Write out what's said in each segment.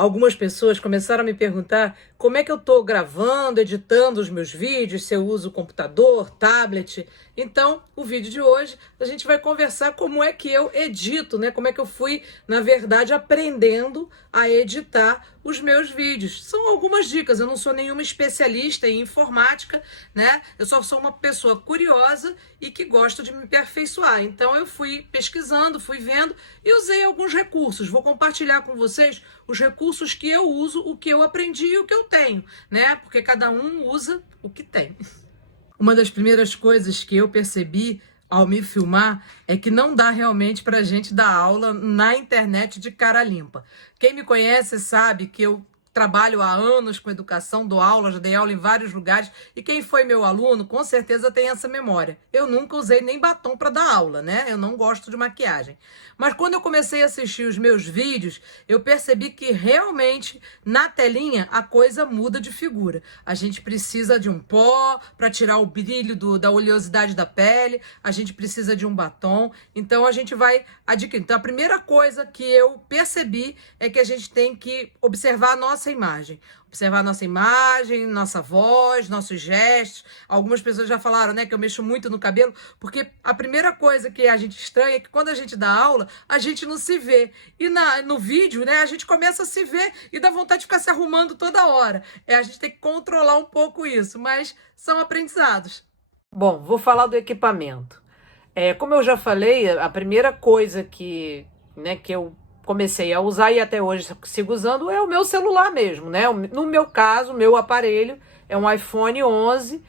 Algumas pessoas começaram a me perguntar como é que eu estou gravando, editando os meus vídeos, se eu uso computador, tablet. Então, o vídeo de hoje, a gente vai conversar como é que eu edito, né? Como é que eu fui, na verdade, aprendendo a editar os meus vídeos. São algumas dicas, eu não sou nenhuma especialista em informática, né? Eu só sou uma pessoa curiosa e que gosta de me aperfeiçoar. Então, eu fui pesquisando, fui vendo e usei alguns recursos. Vou compartilhar com vocês os recursos que eu uso, o que eu aprendi e o que eu tenho, né? Porque cada um usa o que tem. Uma das primeiras coisas que eu percebi ao me filmar é que não dá realmente para a gente dar aula na internet de cara limpa. Quem me conhece sabe que eu trabalho há anos com educação, dou aula, já dei aula em vários lugares, e quem foi meu aluno com certeza tem essa memória. Eu nunca usei nem batom para dar aula, né? Eu não gosto de maquiagem. Mas quando eu comecei a assistir os meus vídeos, eu percebi que realmente na telinha a coisa muda de figura. A gente precisa de um pó para tirar o brilho da oleosidade da pele, a gente precisa de um batom, então a gente vai adquirir. Então a primeira coisa que eu percebi é que a gente tem que observar a nossa imagem. Observar nossa imagem, nossa voz, nossos gestos. Algumas pessoas já falaram, né, que eu mexo muito no cabelo, porque a primeira coisa que a gente estranha é que quando a gente dá aula, a gente não se vê. E no vídeo, né, a gente começa a se ver e dá vontade de ficar se arrumando toda hora. A gente tem que controlar um pouco isso, mas são aprendizados. Bom, vou falar do equipamento. Como eu já falei, a primeira coisa que eu comecei a usar e até hoje sigo usando é o meu celular mesmo, né? No meu caso, o meu aparelho é um iPhone 11,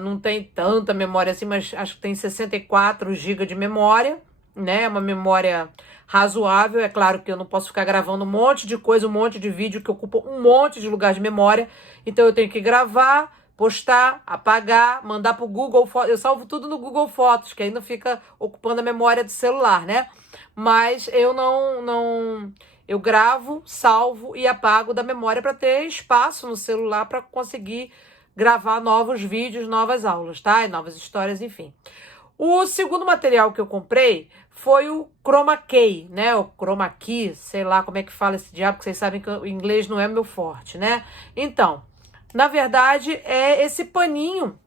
não tem tanta memória assim, mas acho que tem 64 GB de memória, né? É uma memória razoável. É claro que eu não posso ficar gravando um monte de coisa, um monte de vídeo que ocupa um monte de lugar de memória, então eu tenho que gravar, postar, apagar, mandar para o Google Fotos. Eu salvo tudo no Google Fotos, que aí não fica ocupando a memória do celular, né? Mas eu eu gravo, salvo e apago da memória para ter espaço no celular para conseguir gravar novos vídeos, novas aulas, tá? E novas histórias, enfim. O segundo material que eu comprei foi o Chroma Key, né? O Chroma Key, sei lá como é que fala esse diabo, porque vocês sabem que o inglês não é meu forte, né? Então, na verdade, é esse paninho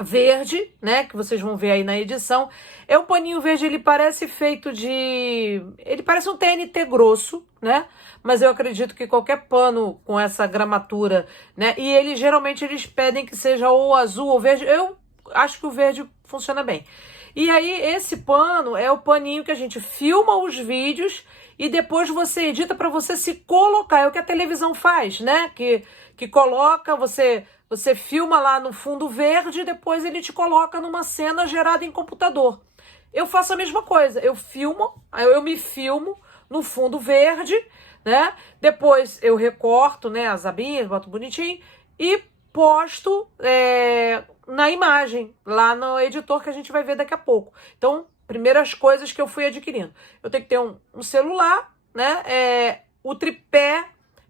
verde, né, que vocês vão ver aí na edição. É um paninho verde, ele parece feito de... Ele parece um TNT grosso, né? Mas eu acredito que qualquer pano com essa gramatura, né? E geralmente eles pedem que seja ou azul ou verde. Eu acho que o verde funciona bem. E aí, esse pano é o paninho que a gente filma os vídeos e depois você edita para você se colocar. É o que a televisão faz, né? Que coloca, você filma lá no fundo verde e depois ele te coloca numa cena gerada em computador. Eu faço a mesma coisa. Eu me filmo no fundo verde, né? Depois eu recorto, né, as abinhas, boto bonitinho e posto na imagem, lá no editor que a gente vai ver daqui a pouco. Então, primeiras coisas que eu fui adquirindo. Eu tenho que ter um celular, né? O tripé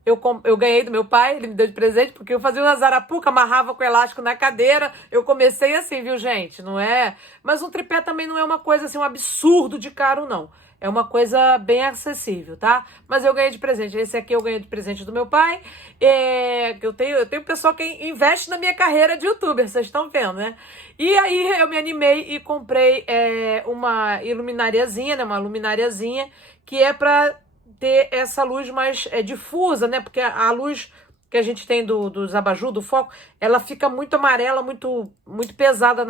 eu ganhei do meu pai, ele me deu de presente, porque eu fazia uma zarapuca, amarrava com elástico na cadeira. Eu comecei assim, viu, gente? Não é... Mas um tripé também não é uma coisa assim, um absurdo de caro, não. É uma coisa bem acessível, tá? Mas eu ganhei de presente. Esse aqui eu ganhei de presente do meu pai. Eu tenho pessoal que investe na minha carreira de youtuber, vocês estão vendo, né? E aí eu me animei e comprei uma iluminariazinha, né? Uma luminariazinha que é pra ter essa luz mais difusa, né? Porque a luz que a gente tem dos abajur, do foco, ela fica muito amarela, muito pesada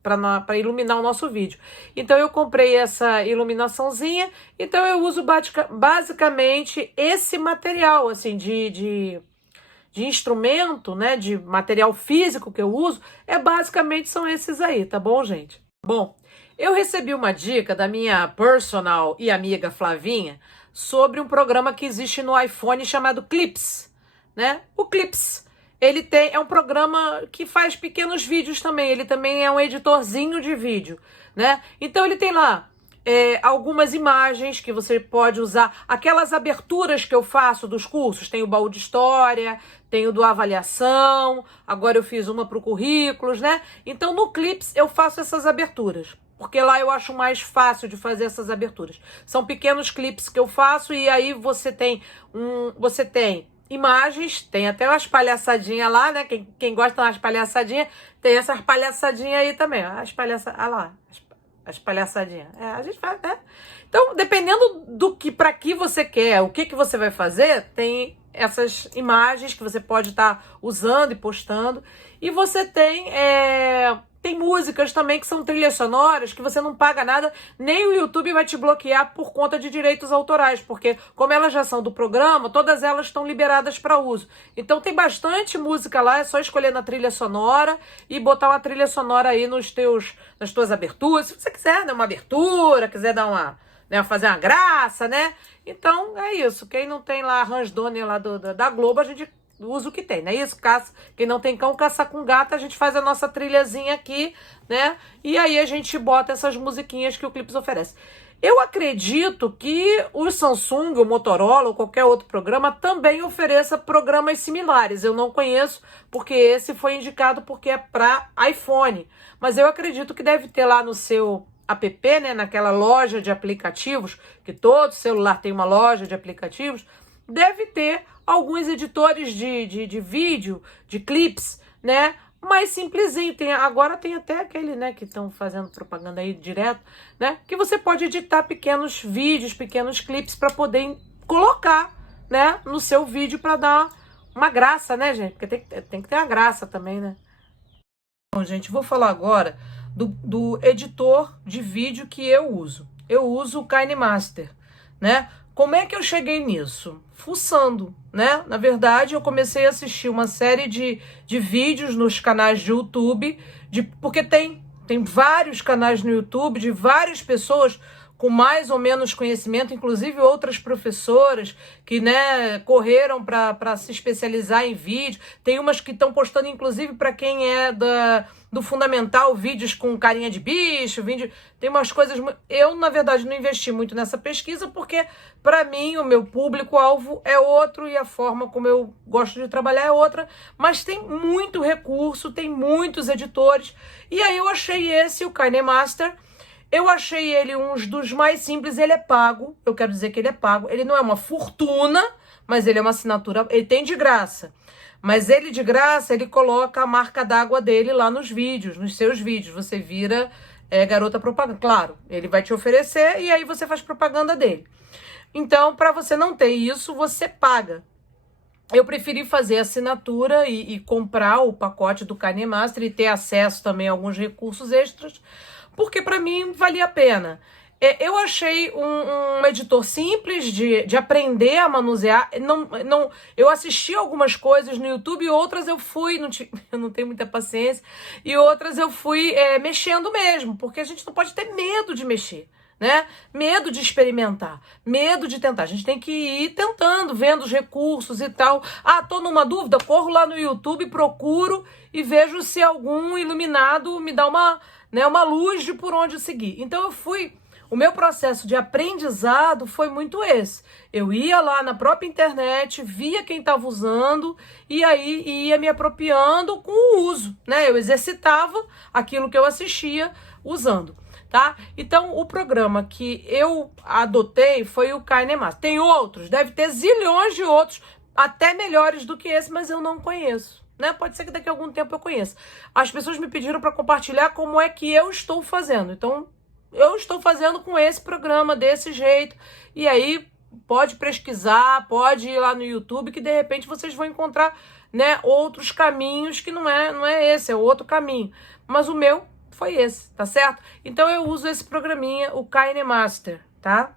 para iluminar o nosso vídeo. Então eu comprei essa iluminaçãozinha, então eu uso basicamente esse material assim de instrumento, né, de material físico que eu uso, basicamente são esses aí, tá bom, gente? Bom, eu recebi uma dica da minha personal e amiga Flavinha sobre um programa que existe no iPhone chamado Clips, né? O Clips, é um programa que faz pequenos vídeos também, ele também é um editorzinho de vídeo, né? Então ele tem lá algumas imagens que você pode usar, aquelas aberturas que eu faço dos cursos, tem o baú de história, tem o do avaliação, agora eu fiz uma para o currículos, né? Então no Clips eu faço essas aberturas. porque lá eu acho mais fácil de fazer essas aberturas. São pequenos clipes que eu faço e aí você tem imagens, tem até umas palhaçadinhas lá, né? Quem gosta de umas palhaçadinhas, tem essas palhaçadinhas aí também, ó. As palhaçadinhas. A gente faz, né? Então, dependendo do que, para que você quer, o que você vai fazer, tem essas imagens que você pode estar usando e postando. E você tem músicas também que são trilhas sonoras, que você não paga nada, nem o YouTube vai te bloquear por conta de direitos autorais, porque como elas já são do programa, todas elas estão liberadas para uso. Então tem bastante música lá, é só escolher na trilha sonora e botar uma trilha sonora aí nas tuas aberturas. Se você quiser dar uma abertura, quiser dar fazer uma graça, né? Então é isso. Quem não tem lá a Ransdone lá da Globo, a gente usa o que tem, não é isso? Quem não tem cão, caça com gato, a gente faz a nossa trilhazinha aqui, né? E aí a gente bota essas musiquinhas que o Clips oferece. Eu acredito que o Samsung, o Motorola ou qualquer outro programa também ofereça programas similares. Eu não conheço, porque esse foi indicado porque é para iPhone. Mas eu acredito que deve ter lá no seu app, né? Naquela loja de aplicativos, que todo celular tem uma loja de aplicativos, deve ter alguns editores de vídeo, de clips, né? Mais simplesinho. Agora tem até aquele, né, que estão fazendo propaganda aí direto, né? Que você pode editar pequenos vídeos, pequenos clipes para poder colocar, né, no seu vídeo para dar uma graça, né, gente? Porque tem que ter uma graça também, né? Bom, gente, vou falar agora do editor de vídeo que eu uso. Eu uso o KineMaster, né? Como é que eu cheguei nisso? Fuçando, né? Na verdade, eu comecei a assistir uma série de vídeos nos canais de YouTube, porque tem vários canais no YouTube de várias pessoas com mais ou menos conhecimento, inclusive outras professoras que, né, correram para se especializar em vídeo. Tem umas que estão postando, inclusive, para quem é do fundamental, vídeos com carinha de bicho, tem umas coisas... Eu, na verdade, não investi muito nessa pesquisa, porque, para mim, o meu público-alvo é outro e a forma como eu gosto de trabalhar é outra, mas tem muito recurso, tem muitos editores, e aí eu achei esse, o KineMaster. Eu achei ele um dos mais simples, ele é pago, eu quero dizer que ele é pago, ele não é uma fortuna, mas ele é uma assinatura, ele tem de graça. Mas ele de graça, ele coloca a marca d'água dele lá nos vídeos, nos seus vídeos. Você vira garota propaganda. Claro, ele vai te oferecer e aí você faz propaganda dele. Então, para você não ter isso, você paga. Eu preferi fazer assinatura e comprar o pacote do KineMaster e ter acesso também a alguns recursos extras, porque para mim valia a pena. Eu achei um editor simples de aprender a manusear. Eu assisti algumas coisas no YouTube e outras eu fui, eu não tenho muita paciência, e outras eu fui mexendo mesmo, porque a gente não pode ter medo de mexer, né? Medo de experimentar, medo de tentar. A gente tem que ir tentando, vendo os recursos e tal. Tô numa dúvida, corro lá no YouTube, procuro e vejo se algum iluminado me dá uma luz de por onde seguir. Então o meu processo de aprendizado foi muito esse. Eu ia lá na própria internet, via quem estava usando e aí ia me apropriando com o uso, né? Eu exercitava aquilo que eu assistia usando, tá? Então, o programa que eu adotei foi o KineMaster. Tem outros, deve ter zilhões de outros, até melhores do que esse, mas eu não conheço, né? Pode ser que daqui a algum tempo eu conheça. As pessoas me pediram para compartilhar como é que eu estou fazendo. Então, eu estou fazendo com esse programa desse jeito. E aí, pode pesquisar, pode ir lá no YouTube, que de repente vocês vão encontrar, né, outros caminhos que não é esse, é outro caminho. Mas o meu foi esse, tá certo? Então eu uso esse programinha, o KineMaster, tá?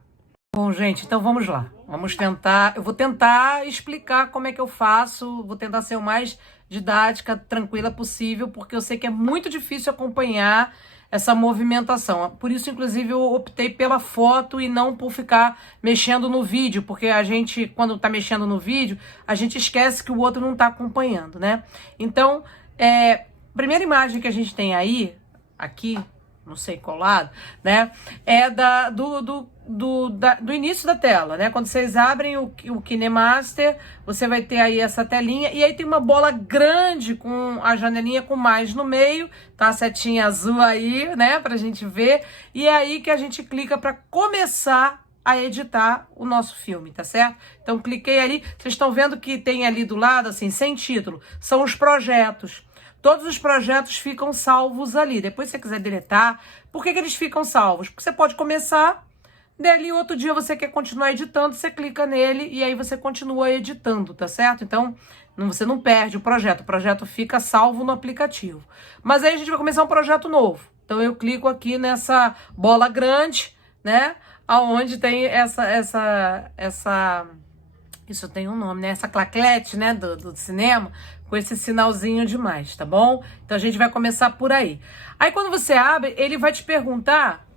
Bom, gente, então vamos lá. Eu vou tentar explicar como é que eu faço, vou tentar ser o mais didática, tranquila possível, porque eu sei que é muito difícil acompanhar essa movimentação. Por isso, inclusive, eu optei pela foto e não por ficar mexendo no vídeo, porque a gente, quando tá mexendo no vídeo, a gente esquece que o outro não tá acompanhando, né? Então, a primeira imagem que a gente tem aí, aqui, não sei qual lado, né? É do início da tela, né? Quando vocês abrem o KineMaster, você vai ter aí essa telinha, e aí tem uma bola grande com a janelinha com mais no meio, tá? A setinha azul aí, né? Pra gente ver, e é aí que a gente clica para começar a editar o nosso filme, tá certo? Então cliquei ali, vocês estão vendo que tem ali do lado, assim, sem título, são os projetos. Todos os projetos ficam salvos ali. Depois, se você quiser deletar, por que eles ficam salvos? Porque você pode começar, dali outro dia você quer continuar editando, você clica nele e aí você continua editando, tá certo? Então, você não perde o projeto fica salvo no aplicativo. Mas aí a gente vai começar um projeto novo. Então, eu clico aqui nessa bola grande, né? Aonde tem isso tem um nome, né? Essa claquete, né, do cinema, com esse sinalzinho de mais, tá bom? Então a gente vai começar por aí. Aí quando você abre, ele vai te perguntar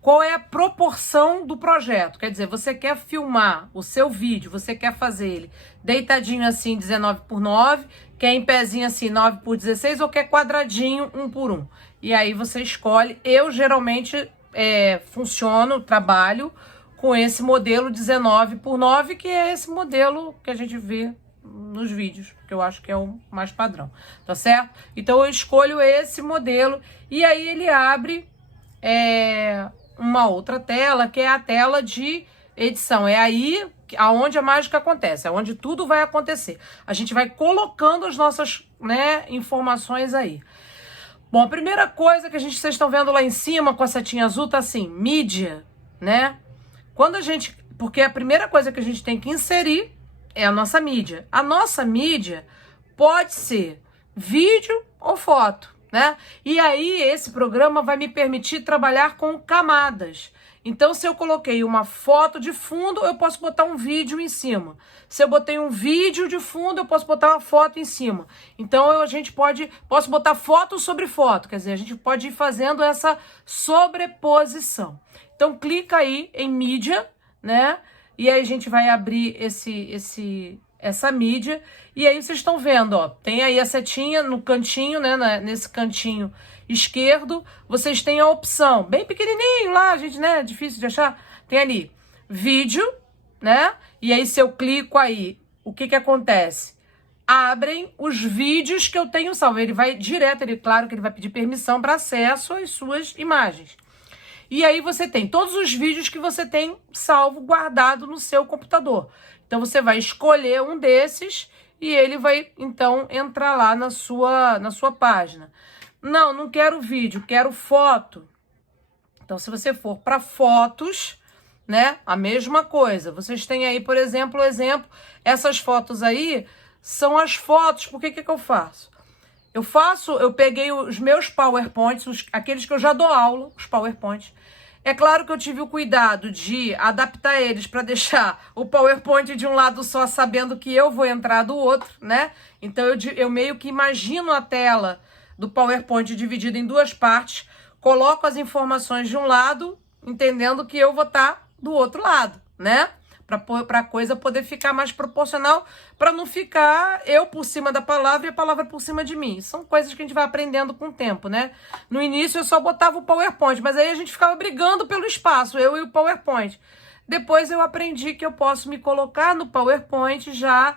qual é a proporção do projeto. Quer dizer, você quer filmar o seu vídeo, você quer fazer ele deitadinho assim, 19:9, quer em pezinho assim, 9:16, ou quer quadradinho, 1:1. E aí você escolhe. Eu geralmente trabalho com esse modelo 19:9, que é esse modelo que a gente vê nos vídeos, que eu acho que é o mais padrão, tá certo? Então eu escolho esse modelo e aí ele abre uma outra tela, que é a tela de edição. É aí aonde a mágica acontece, é onde tudo vai acontecer. A gente vai colocando as nossas, né, informações aí. Bom, a primeira coisa que vocês estão vendo lá em cima com a setinha azul tá assim, mídia, né? Porque a primeira coisa que a gente tem que inserir é a nossa mídia. A nossa mídia pode ser vídeo ou foto, né? E aí esse programa vai me permitir trabalhar com camadas. Então, se eu coloquei uma foto de fundo, eu posso botar um vídeo em cima. Se eu botei um vídeo de fundo, eu posso botar uma foto em cima. Então, posso botar foto sobre foto. Quer dizer, a gente pode ir fazendo essa sobreposição. Então, clica aí em mídia, né? E aí a gente vai abrir essa mídia. E aí vocês estão vendo, ó, tem aí a setinha no cantinho, né? Nesse cantinho esquerdo, vocês têm a opção, bem pequenininho lá, gente, né? Difícil de achar. Tem ali, vídeo, né? E aí se eu clico aí, o que acontece? Abrem os vídeos que eu tenho salvo. Ele vai direto, claro que ele vai pedir permissão para acesso às suas imagens. E aí você tem todos os vídeos que você tem salvo, guardado no seu computador. Então você vai escolher um desses e ele vai, então, entrar lá na sua página. Não quero vídeo, quero foto. Então, se você for para fotos, né, a mesma coisa. Vocês têm aí, por exemplo, essas fotos aí são as fotos. Por que eu faço? Eu peguei os meus PowerPoints, aqueles que eu já dou aula, os PowerPoints. É claro que eu tive o cuidado de adaptar eles para deixar o PowerPoint de um lado só, sabendo que eu vou entrar do outro, né? Então eu meio que imagino a tela do PowerPoint dividida em duas partes, coloco as informações de um lado, entendendo que eu vou estar do outro lado, né? Para a coisa poder ficar mais proporcional, para não ficar eu por cima da palavra e a palavra por cima de mim. São coisas que a gente vai aprendendo com o tempo, né? No início eu só botava o PowerPoint, mas aí a gente ficava brigando pelo espaço, eu e o PowerPoint. Depois eu aprendi que eu posso me colocar no PowerPoint já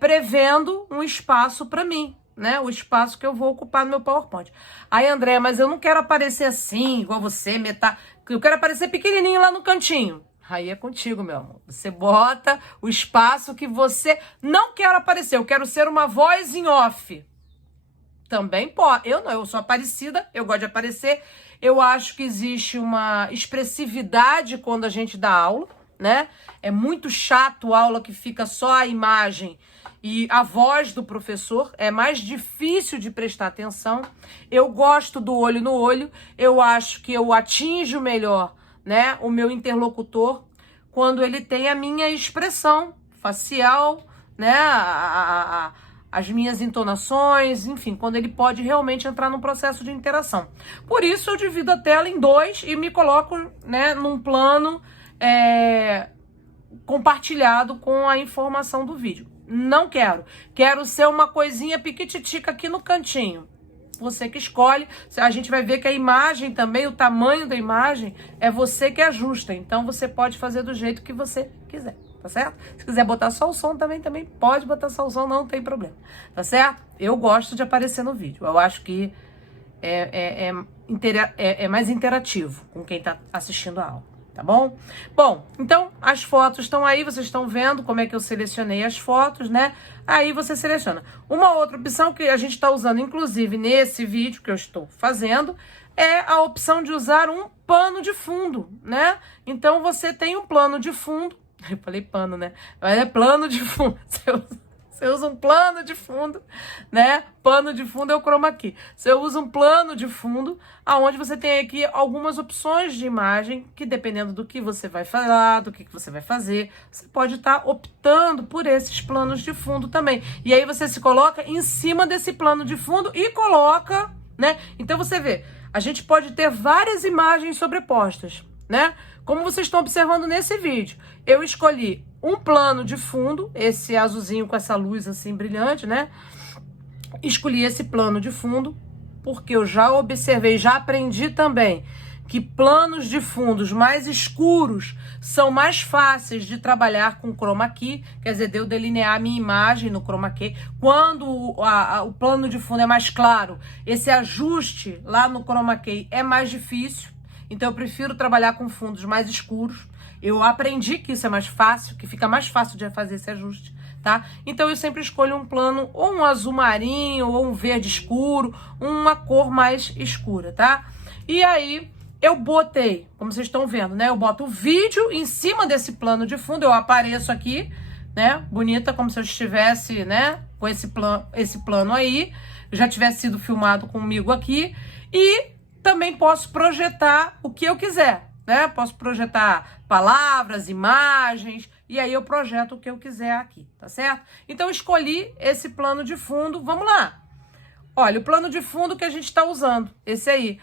prevendo um espaço para mim, né? O espaço que eu vou ocupar no meu PowerPoint. Aí, André, mas eu não quero aparecer assim, igual você, eu quero aparecer pequenininho lá no cantinho. Aí é contigo, meu amor. Você bota o espaço que você não quer aparecer. Eu quero ser uma voz em off. Também pode. Eu não, eu sou Aparecida, eu gosto de aparecer. Eu acho que existe uma expressividade quando a gente dá aula, né? É muito chato a aula que fica só a imagem e a voz do professor. É mais difícil de prestar atenção. Eu gosto do olho no olho. Eu acho que eu atinjo melhor, né, o meu interlocutor quando ele tem a minha expressão facial, né, as minhas entonações, enfim, quando ele pode realmente entrar num processo de interação. Por isso eu divido a tela em dois e me coloco, né, num plano compartilhado com a informação do vídeo. Não quero ser uma coisinha piquititica aqui no cantinho. você que escolhe. A gente vai ver que a imagem também, o tamanho da imagem, é você que ajusta. Então, você pode fazer do jeito que você quiser, tá certo? Se quiser botar só o som também pode botar só o som, não tem problema, tá certo? Eu gosto de aparecer no vídeo. Eu acho que é mais interativo com quem tá assistindo a aula. Tá bom? Bom, então as fotos estão aí, vocês estão vendo como é que eu selecionei as fotos, né? Aí você seleciona. Uma outra opção que a gente está usando, inclusive nesse vídeo que eu estou fazendo, é a opção de usar um pano de fundo, né? Então você tem um plano de fundo, eu falei pano, né? Mas é plano de fundo, você usa um plano de fundo, né? Pano de fundo é o chroma key. Você usa um plano de fundo, aonde você tem aqui algumas opções de imagem, que dependendo do que você vai falar, do que você vai fazer, você pode estar optando por esses planos de fundo também. E aí você se coloca em cima desse plano de fundo e coloca, né? Então você vê, a gente pode ter várias imagens sobrepostas, né? Como vocês estão observando nesse vídeo, eu escolhi um plano de fundo, esse azulzinho com essa luz assim brilhante, né? Escolhi esse plano de fundo porque eu já observei, já aprendi também que planos de fundos mais escuros são mais fáceis de trabalhar com chroma key, quer dizer, de eu delinear a minha imagem no chroma key. Quando o plano de fundo é mais claro, esse ajuste lá no chroma key é mais difícil. Então eu prefiro trabalhar com fundos mais escuros. Eu aprendi que isso é mais fácil, que fica mais fácil de fazer esse ajuste, tá? Então eu sempre escolho um plano ou um azul marinho, ou um verde escuro, uma cor mais escura, tá? E aí eu botei, como vocês estão vendo, né? Eu boto o vídeo em cima desse plano de fundo, eu apareço aqui, né? Bonita, como se eu estivesse, né? Com esse plano aí, já tivesse sido filmado comigo aqui. E também posso projetar o que eu quiser, né? Posso projetar palavras, imagens, e aí eu projeto o que eu quiser aqui, tá certo? Então, eu escolhi esse plano de fundo, vamos lá. Olha, o plano de fundo que a gente está usando, esse aí.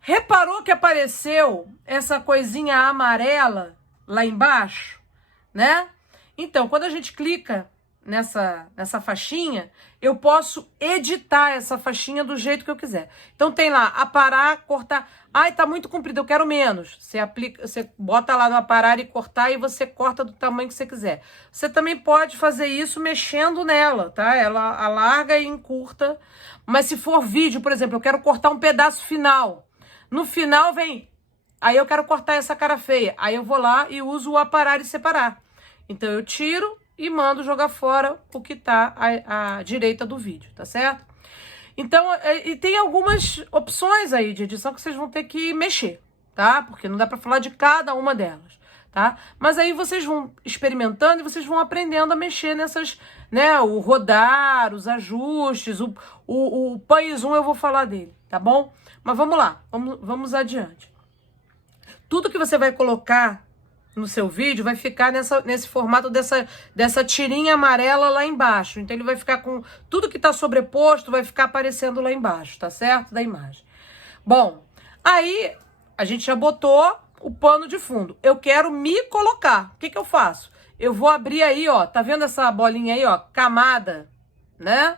Reparou que apareceu essa coisinha amarela lá embaixo, né? Então, quando a gente clica nessa faixinha, eu posso editar essa faixinha do jeito que eu quiser. Então tem lá, aparar, cortar. Ai, tá muito comprido, eu quero menos. Você bota lá no aparar e cortar e você corta do tamanho que você quiser. Você também pode fazer isso mexendo nela, tá? Ela alarga e encurta. Mas se for vídeo, por exemplo, eu quero cortar um pedaço final. No final vem, aí eu quero cortar essa cara feia. Aí eu vou lá e uso o aparar e separar. Então eu tiro e mando jogar fora o que tá à direita do vídeo, tá certo? Então, e tem algumas opções aí de edição que vocês vão ter que mexer, tá? Porque não dá pra falar de cada uma delas, tá? Mas aí vocês vão experimentando e vocês vão aprendendo a mexer nessas, né? O rodar, os ajustes, o Pan Zoom eu vou falar dele, tá bom? Mas vamos lá, vamos adiante. Tudo que você vai colocar no seu vídeo vai ficar nesse formato dessa tirinha amarela lá embaixo. Então ele vai ficar com tudo que tá sobreposto, vai ficar aparecendo lá embaixo, tá certo? Da imagem. Bom, aí a gente já botou o pano de fundo. Eu quero me colocar. O que eu faço? Eu vou abrir aí, ó, tá vendo essa bolinha aí, ó, camada, né?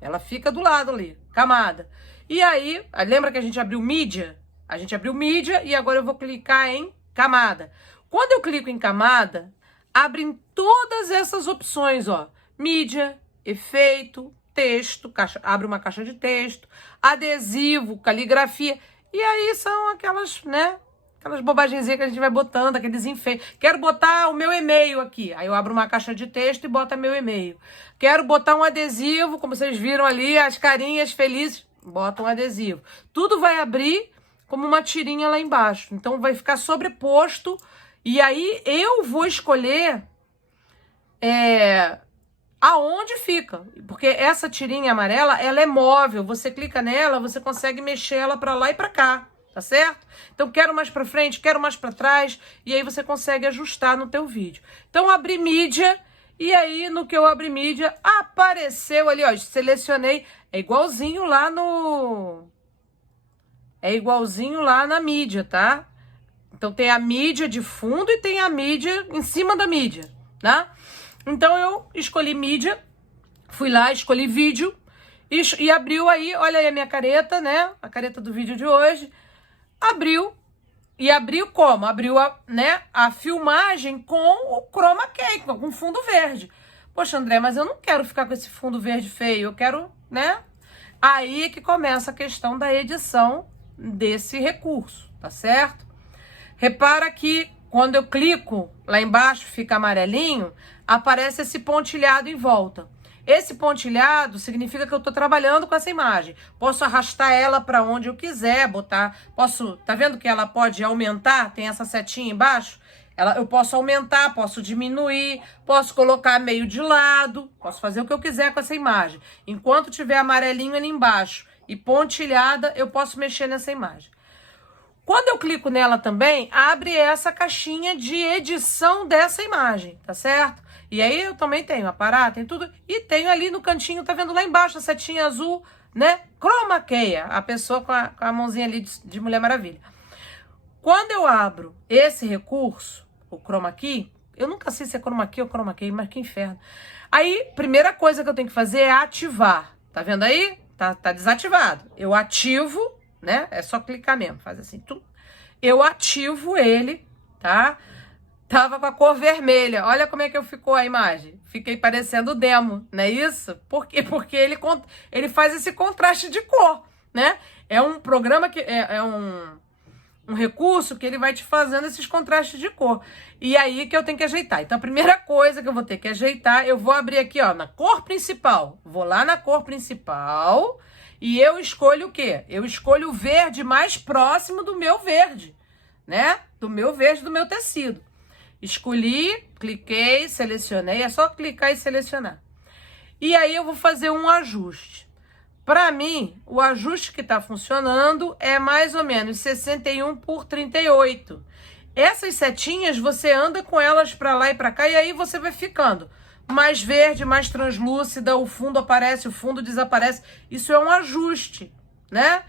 Ela fica do lado ali, camada. E aí, lembra que a gente abriu mídia? A gente abriu mídia e agora eu vou clicar em camada. Quando eu clico em camada, abrem todas essas opções, ó. Mídia, efeito, texto, abre uma caixa de texto, adesivo, caligrafia. E aí são aquelas, né? Aquelas bobagenzinhas que a gente vai botando, aqueles enfeites. Quero botar o meu e-mail aqui. Aí eu abro uma caixa de texto e boto meu e-mail. Quero botar um adesivo, como vocês viram ali, as carinhas felizes. Bota um adesivo. Tudo vai abrir como uma tirinha lá embaixo. Então vai ficar sobreposto. E aí eu vou escolher aonde fica. Porque essa tirinha amarela, ela é móvel. Você clica nela, você consegue mexer ela para lá e para cá. Tá certo? Então, quero mais para frente, quero mais para trás. E aí você consegue ajustar no teu vídeo. Então, abri mídia. E aí, no que eu abri mídia, apareceu ali, ó. Selecionei. É igualzinho lá no... É igualzinho lá na mídia, tá? Então, tem a mídia de fundo e tem a mídia em cima da mídia, tá? Então, eu escolhi mídia, fui lá, escolhi vídeo E abriu aí, olha aí a minha careta, né? A careta do vídeo de hoje. Abriu. E abriu como? Abriu a filmagem com o chroma key, com fundo verde. Poxa, André, mas eu não quero ficar com esse fundo verde feio. Eu quero, né? Aí é que começa a questão da edição desse recurso, tá certo? Repara que quando eu clico lá embaixo, fica amarelinho, aparece esse pontilhado em volta. Esse pontilhado significa que eu estou trabalhando com essa imagem. Posso arrastar ela para onde eu quiser, botar. Tá vendo que ela pode aumentar? Tem essa setinha embaixo? Eu posso aumentar, posso diminuir, posso colocar meio de lado, posso fazer o que eu quiser com essa imagem. Enquanto tiver amarelinho ali embaixo e pontilhada, eu posso mexer nessa imagem. Quando eu clico nela também, abre essa caixinha de edição dessa imagem, tá certo? E aí eu também tenho aparato, tem tudo. E tenho ali no cantinho, tá vendo lá embaixo a setinha azul, né? Chroma key, a pessoa com a mãozinha ali de Mulher Maravilha. Quando eu abro esse recurso, o Chroma Key, eu nunca sei se é Chroma Key ou Chroma Key, mas que inferno. Aí, primeira coisa que eu tenho que fazer é ativar. Tá vendo aí? Tá desativado. Eu ativo, né? É só clicar mesmo, faz assim, tudo. Eu ativo ele, tá? Tava com a cor vermelha. Olha como é que ficou a imagem. Fiquei parecendo demo, não é isso? Por quê? Porque ele faz esse contraste de cor, né? É um programa que é um recurso que ele vai te fazendo esses contrastes de cor. E aí que eu tenho que ajeitar. Então, a primeira coisa que eu vou ter que ajeitar, eu vou abrir aqui, ó, na cor principal. Vou lá na cor principal e eu escolho o quê? Eu escolho o verde mais próximo do meu verde, né? Do meu verde, do meu tecido. Escolhi, cliquei, selecionei. É só clicar e selecionar. E aí eu vou fazer um ajuste. Para mim, o ajuste que está funcionando é mais ou menos 61 por 38. Essas setinhas, você anda com elas para lá e para cá e aí você vai ficando mais verde, mais translúcida, o fundo aparece, o fundo desaparece. Isso é um ajuste, né?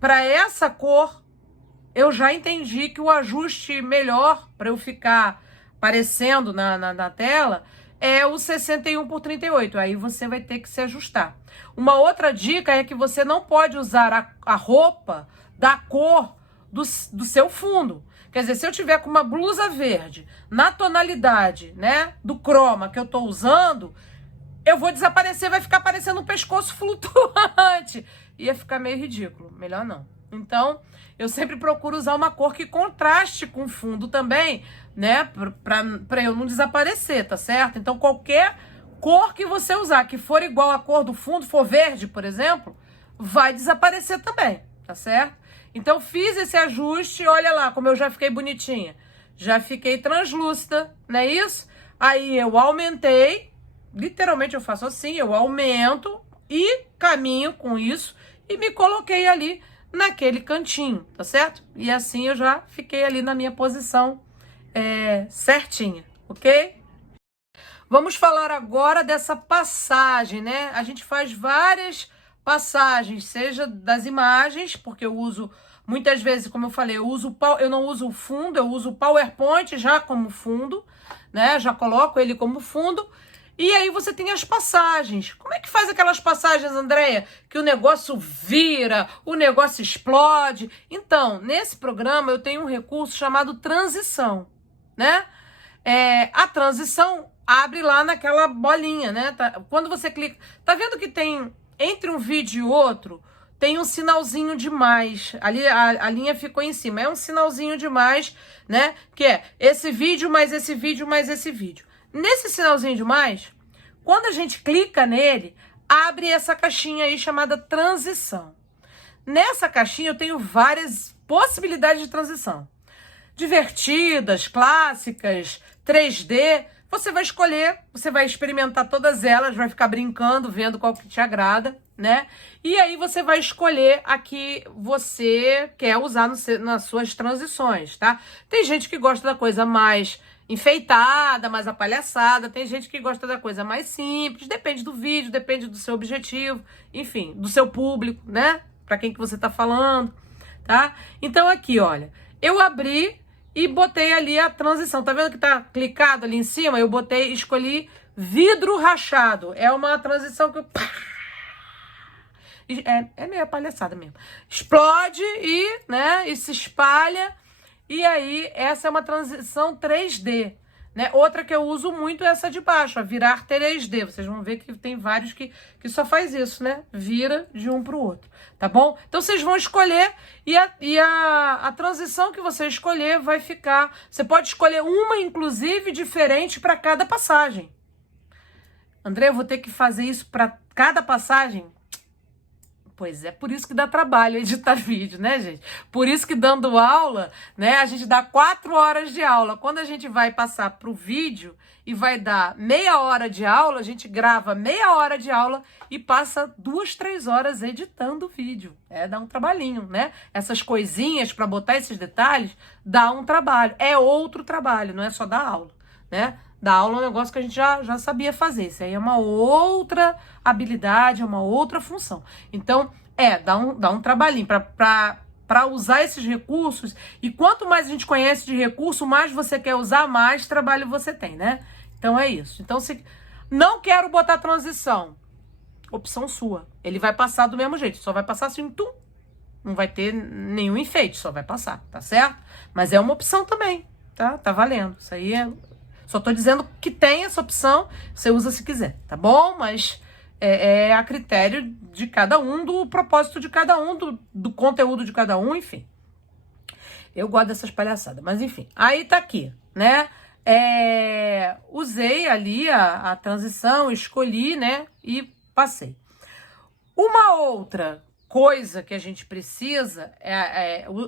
Para essa cor, eu já entendi que o ajuste melhor para eu ficar aparecendo na tela é o 61 por 38. Aí você vai ter que se ajustar. Uma outra dica é que você não pode usar a roupa da cor do seu fundo. Quer dizer, se eu tiver com uma blusa verde na tonalidade, né, do croma que eu tô usando, eu vou desaparecer, vai ficar parecendo um pescoço flutuante. Ia ficar meio ridículo. Melhor não. Então, eu sempre procuro usar uma cor que contraste com o fundo também, né? Pra eu não desaparecer, tá certo? Então, qualquer cor que você usar, que for igual à cor do fundo, for verde, por exemplo, vai desaparecer também, tá certo? Então, fiz esse ajuste, olha lá como eu já fiquei bonitinha. Já fiquei translúcida, não é isso? Aí eu aumentei, literalmente eu faço assim, eu aumento e caminho com isso e me coloquei ali naquele cantinho, tá certo? E assim eu já fiquei ali na minha posição certinha, ok? Vamos falar agora dessa passagem, né? A gente faz várias passagens, seja das imagens, porque eu uso, muitas vezes, como eu falei, eu não uso o fundo, eu uso o PowerPoint já como fundo, né? Já coloco ele como fundo. E aí você tem as passagens. Como é que faz aquelas passagens, Andréia? Que o negócio vira, o negócio explode. Então, nesse programa eu tenho um recurso chamado transição, né? A transição abre lá naquela bolinha, né? Quando você clica... Tá vendo que tem, entre um vídeo e outro, tem um sinalzinho de mais. Ali a linha ficou em cima. É um sinalzinho de mais, né? Que é esse vídeo mais esse vídeo mais esse vídeo. Nesse sinalzinho de mais, quando a gente clica nele, abre essa caixinha aí chamada transição. Nessa caixinha eu tenho várias possibilidades de transição. Divertidas, clássicas, 3D. Você vai escolher, você vai experimentar todas elas, vai ficar brincando, vendo qual que te agrada, né? E aí você vai escolher a que você quer usar nas suas transições, tá? Tem gente que gosta da coisa mais enfeitada, mais apalhaçada, tem gente que gosta da coisa mais simples, depende do vídeo, depende do seu objetivo, enfim, do seu público, né? Pra quem que você tá falando, tá? Então aqui, olha, eu abri e botei ali a transição, tá vendo que tá clicado ali em cima? Eu escolhi vidro rachado, é uma transição que eu É meio palhaçada mesmo. Explode e se espalha. E aí, essa é uma transição 3D. Né? Outra que eu uso muito é essa de baixo, a virar 3D. Vocês vão ver que tem vários que só faz isso, né? Vira de um para o outro, tá bom? Então, vocês vão escolher e a transição que você escolher vai ficar... Você pode escolher uma, inclusive, diferente para cada passagem. André, eu vou ter que fazer isso para cada passagem? Pois é, por isso que dá trabalho editar vídeo, né, gente? Por isso que dando aula, né, a gente dá 4 horas de aula. Quando a gente vai passar pro vídeo e vai dar meia hora de aula, a gente grava meia hora de aula e passa 2, 3 horas editando o vídeo. Dá um trabalhinho, né? Essas coisinhas para botar esses detalhes, dá um trabalho. É outro trabalho, não é só dar aula, né? Dar aula é um negócio que a gente já sabia fazer. Isso aí é uma outra habilidade, é uma outra função. Então, dá um trabalhinho para usar esses recursos. E quanto mais a gente conhece de recurso, mais você quer usar, mais trabalho você tem, né? Então, é isso. Então, se não quero botar transição, opção sua. Ele vai passar do mesmo jeito. Só vai passar assim, tum. Não vai ter nenhum enfeite, só vai passar, tá certo? Mas é uma opção também, tá? Tá valendo. Isso aí Só tô dizendo que tem essa opção, você usa se quiser, tá bom? Mas é a critério de cada um, do propósito de cada um, do conteúdo de cada um, enfim. Eu gosto dessas palhaçadas, mas enfim. Aí tá aqui, né? Usei ali a transição, escolhi, né? E passei. Uma outra coisa que a gente precisa,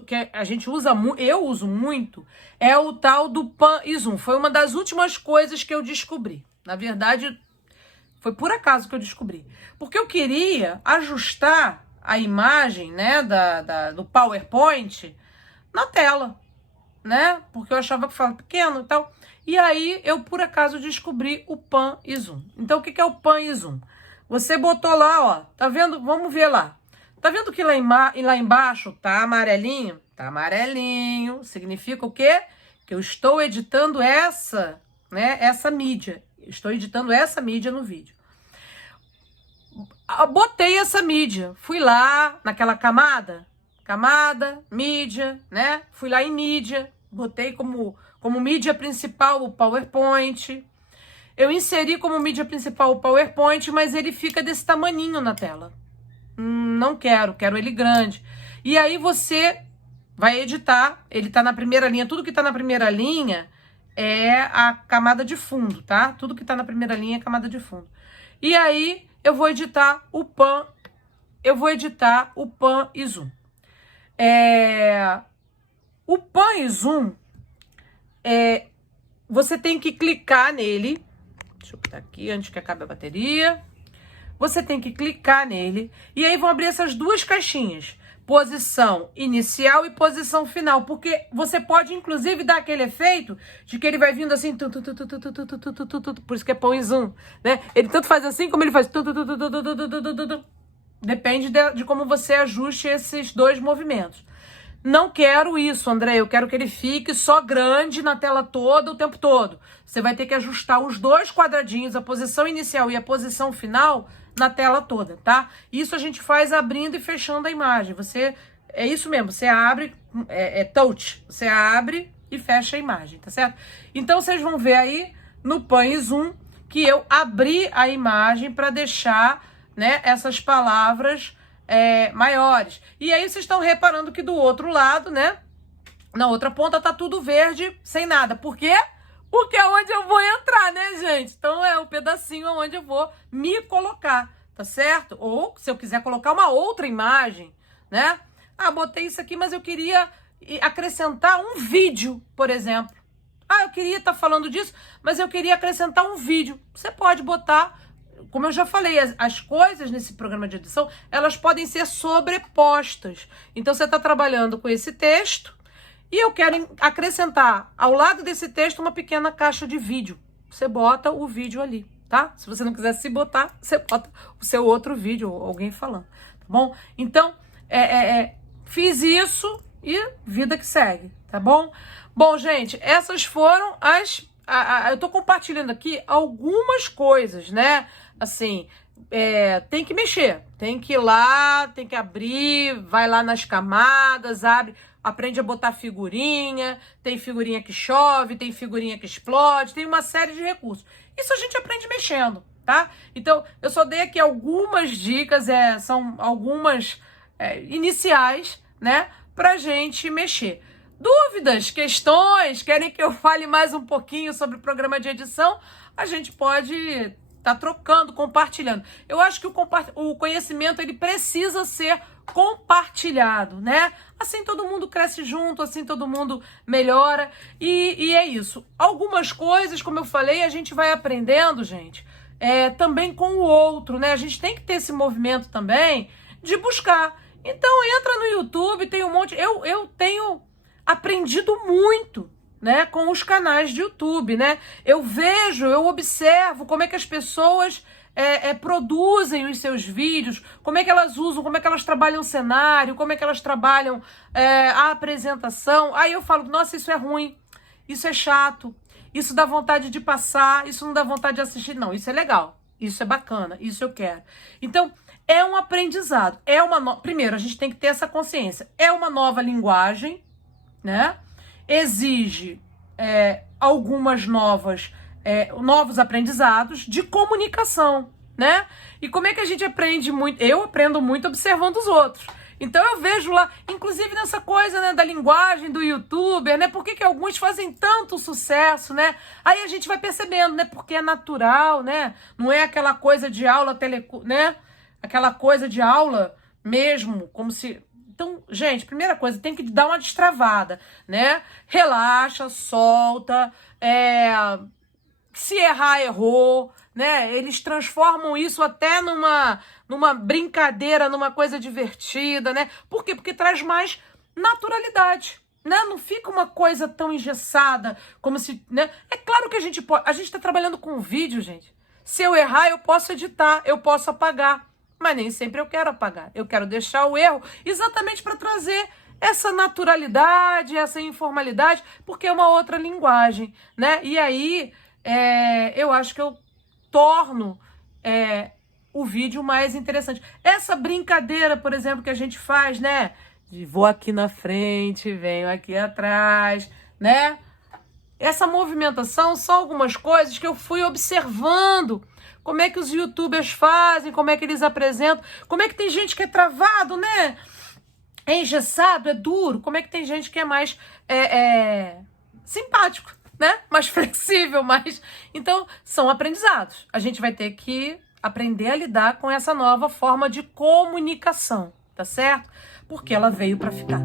que a gente usa muito, eu uso muito, é o tal do pan e zoom. Foi uma das últimas coisas que eu descobri. Na verdade, foi por acaso que eu descobri. Porque eu queria ajustar a imagem, né, do PowerPoint na tela, né? Porque eu achava que ficava pequeno e tal. E aí, eu por acaso descobri o pan e zoom. Então, o que é o pan e zoom? Você botou lá, ó, tá vendo? Vamos ver lá. Tá vendo que lá embaixo tá amarelinho? Tá amarelinho. Significa o quê? Que eu estou editando essa mídia. Estou editando essa mídia no vídeo. Botei essa mídia. Fui lá naquela camada, mídia, né? Fui lá em mídia. Botei como mídia principal o PowerPoint. Eu inseri como mídia principal o PowerPoint, mas ele fica desse tamaninho na tela. Não quero ele grande. E aí você vai editar, ele tá na primeira linha, tudo que tá na primeira linha é a camada de fundo, tá? Tudo que tá na primeira linha é camada de fundo. E aí eu vou editar o pan e zoom. O pan e zoom, você tem que clicar nele. Deixa eu botar aqui antes que acabe a bateria. Você tem que clicar nele e aí vão abrir essas duas caixinhas. Posição inicial e posição final. Porque você pode, inclusive, dar aquele efeito de que ele vai vindo assim. Por isso que é pan e zoom, né? Ele tanto faz assim como ele faz. Depende de como você ajuste esses dois movimentos. Não quero isso, André. Eu quero que ele fique só grande na tela toda, o tempo todo. Você vai ter que ajustar os dois quadradinhos, a posição inicial e a posição final, na tela toda, tá? Isso a gente faz abrindo e fechando a imagem. É isso mesmo, você abre, touch. Você abre e fecha a imagem, tá certo? Então, vocês vão ver aí no pan e zoom que eu abri a imagem para deixar, né, essas palavras maiores. E aí vocês estão reparando que do outro lado, né, na outra ponta tá tudo verde, sem nada. Por quê? Porque é onde eu vou entrar, né, gente? Então é o pedacinho onde eu vou me colocar, tá certo? Ou se eu quiser colocar uma outra imagem, né? Botei isso aqui, mas eu queria acrescentar um vídeo, por exemplo. Eu queria estar falando disso, mas eu queria acrescentar um vídeo. Você pode botar... Como eu já falei, as coisas nesse programa de edição, elas podem ser sobrepostas. Então, você está trabalhando com esse texto e eu quero acrescentar ao lado desse texto uma pequena caixa de vídeo. Você bota o vídeo ali, tá? Se você não quiser se botar, você bota o seu outro vídeo, ou alguém falando, tá bom? Então, fiz isso e vida que segue, tá bom? Bom, gente, essas foram eu tô compartilhando aqui algumas coisas, né? Assim, tem que mexer, tem que ir lá, tem que abrir, vai lá nas camadas, abre, aprende a botar figurinha, tem figurinha que chove, tem figurinha que explode, tem uma série de recursos. Isso a gente aprende mexendo, tá? Então, eu só dei aqui algumas dicas, são algumas iniciais, né, pra gente mexer. Dúvidas, questões, querem que eu fale mais um pouquinho sobre o programa de edição? A gente pode tá trocando, compartilhando. Eu acho que o conhecimento ele precisa ser compartilhado, né? Assim todo mundo cresce junto, assim todo mundo melhora e é isso. Algumas coisas, como eu falei, a gente vai aprendendo, gente, também com o outro, né? A gente tem que ter esse movimento também de buscar. Então entra no YouTube, tem um monte. Eu tenho aprendido muito, né, com os canais de YouTube, né? Eu vejo, eu observo como é que as pessoas produzem os seus vídeos, como é que elas usam, como é que elas trabalham o cenário, como é que elas trabalham a apresentação. Aí eu falo, nossa, isso é ruim, isso é chato, isso dá vontade de passar, isso não dá vontade de assistir. Não, isso é legal, isso é bacana, isso eu quero. Então, é um aprendizado. Primeiro, a gente tem que ter essa consciência. É uma nova linguagem, né? Exige algumas novos aprendizados de comunicação, né? E como é que a gente aprende muito? Eu aprendo muito observando os outros. Então eu vejo lá, inclusive nessa coisa, né, da linguagem do youtuber, né? Por que alguns fazem tanto sucesso, né? Aí a gente vai percebendo, né? Porque é natural, né? Não é aquela coisa de aula né? Aquela coisa de aula mesmo, como se... Então, gente, primeira coisa, tem que dar uma destravada, né? Relaxa, solta, se errar, errou, né? Eles transformam isso até numa brincadeira, numa coisa divertida, né? Por quê? Porque traz mais naturalidade, né? Não fica uma coisa tão engessada, como se, né? É claro que a gente tá trabalhando com vídeo, gente. Se eu errar, eu posso editar, eu posso apagar. Mas nem sempre eu quero apagar. Eu quero deixar o erro exatamente para trazer essa naturalidade, essa informalidade, porque é uma outra linguagem, né? E aí, eu acho que eu torno o vídeo mais interessante. Essa brincadeira, por exemplo, que a gente faz, né? De vou aqui na frente, venho aqui atrás, né? Essa movimentação são algumas coisas que eu fui observando. Como é que os youtubers fazem, como é que eles apresentam, como é que tem gente que é travado, né? É engessado, é duro. Como é que tem gente que é mais simpático, né? Mais flexível, mais... Então, são aprendizados. A gente vai ter que aprender a lidar com essa nova forma de comunicação, tá certo? Porque ela veio para ficar.